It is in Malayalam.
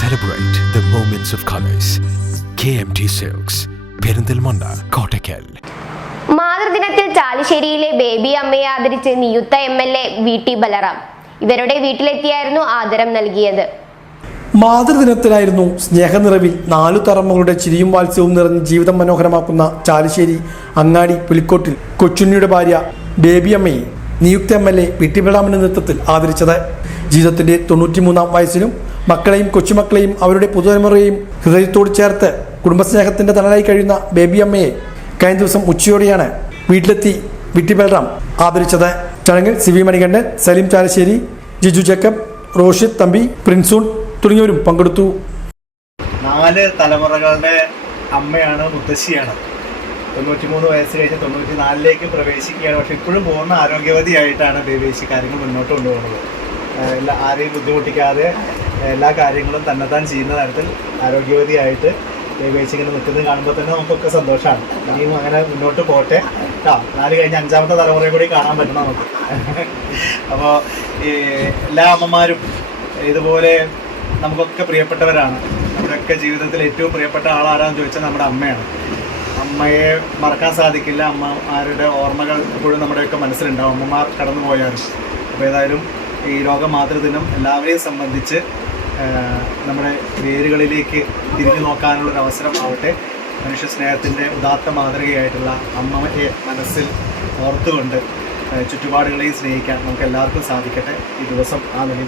Celebrate the moments of colors. KMT Silks, Perinthalmanna, Kottakkal. മാതൃദിനത്തിൽ ചാലിശ്ശേരിയിലെ ബേബി അമ്മയെ ആദരിച്ച് നിയുക്ത MLA VT ബലറാം ഇവരുടെ വീട്ടിലെത്തിയായിരുന്നു ആദരം നൽകിയത്. മാതൃദിനത്തിലായിരുന്നു സ്നേഹനിറവിൽ 4 തലമുറകളുടെ ചിരിയും വാത്സ്യവും നിറഞ്ഞ് ജീവിതം മനോഹരമാക്കുന്ന ചാലിശ്ശേരി അങ്ങാടി പുലിക്കോട്ടിൽ കൊച്ചുണ്ണിയുടെ ഭാര്യ ബേബി അമ്മയെ നിയുക്ത MLA VT ബലറാമിന്റെ നേതൃത്വത്തിൽ ആദരിച്ചത്. ജീവിതത്തിന്റെ 93-ാം വയസ്സിലും മക്കളെയും കൊച്ചുമക്കളെയും അവരുടെ പുതുതലമുറയെയും ഹൃദയത്തോട് ചേർത്ത് കുടുംബസ്നേഹത്തിന്റെ തണലായി കഴിയുന്ന ബേബി അമ്മയെ കഴിഞ്ഞ ദിവസം ഉച്ചയോടെയാണ് വീട്ടിലെത്തി VT ബലറാം ആദരിച്ചത്. ചടങ്ങിൽ CV മണികണ്ഠൻ, സലീം ചാലിശ്ശേരി, ജിജു ജേക്കബ്, റോഷിദ് തമ്പി, പ്രിൻസൂൺ തുടങ്ങിയവരും പങ്കെടുത്തു. 4 തലമുറകളുടെ അമ്മയാണ്, മുത്തശ്ശിയാണ്. 93 വയസ്സ് കഴിഞ്ഞ് 94ലേക്ക് പ്രവേശിക്കുകയാണ്. പക്ഷെ ഇപ്പോഴും പൂർണ്ണ ആരോഗ്യവതിയായിട്ടാണ് ബേബേച്ചി കാര്യങ്ങൾ മുന്നോട്ട് കൊണ്ടുപോകുന്നത്. ആരെയും ബുദ്ധിമുട്ടിക്കാതെ എല്ലാ കാര്യങ്ങളും തന്നെത്താൻ ചെയ്യുന്ന തരത്തിൽ ആരോഗ്യവതിയായിട്ട് ബേബേച്ചി ഇങ്ങനെ നിൽക്കുന്നത് കാണുമ്പോൾ തന്നെ നമുക്കൊക്കെ സന്തോഷമാണ്. ഇനിയും അങ്ങനെ മുന്നോട്ട് പോട്ടെ. 4 കഴിഞ്ഞ് 5ാമത്തെ തലമുറയും കൂടി കാണാൻ പറ്റണം നമുക്ക്. അപ്പോൾ എല്ലാ അമ്മമാരും ഇതുപോലെ നമുക്കൊക്കെ പ്രിയപ്പെട്ടവരാണ്. നമ്മുടെയൊക്കെ ജീവിതത്തിൽ ഏറ്റവും പ്രിയപ്പെട്ട ആളാരാന്ന് ചോദിച്ചാൽ നമ്മുടെ അമ്മയാണ്. അമ്മയെ മറക്കാൻ സാധിക്കില്ല. അമ്മമാരുടെ ഓർമ്മകൾ എപ്പോഴും നമ്മുടെയൊക്കെ മനസ്സിലുണ്ടാവും, അമ്മമാർ കടന്നു പോയാലും. അപ്പോൾ ഏതായാലും ഈ ലോക മാതൃദിനം എല്ലാവരെയും സംബന്ധിച്ച് നമ്മുടെ വേരുകളിലേക്ക് തിരിഞ്ഞു നോക്കാനുള്ളൊരു അവസരം ആവട്ടെ. മനുഷ്യ സ്നേഹത്തിൻ്റെ ഉദാത്ത മാതൃകയായിട്ടുള്ള അമ്മയെ മനസ്സിൽ ഓർത്തുകൊണ്ട് ചുറ്റുപാടുകളെയും സ്നേഹിക്കാൻ നമുക്ക് എല്ലാവർക്കും സാധിക്കട്ടെ. ഈ ദിവസം ആ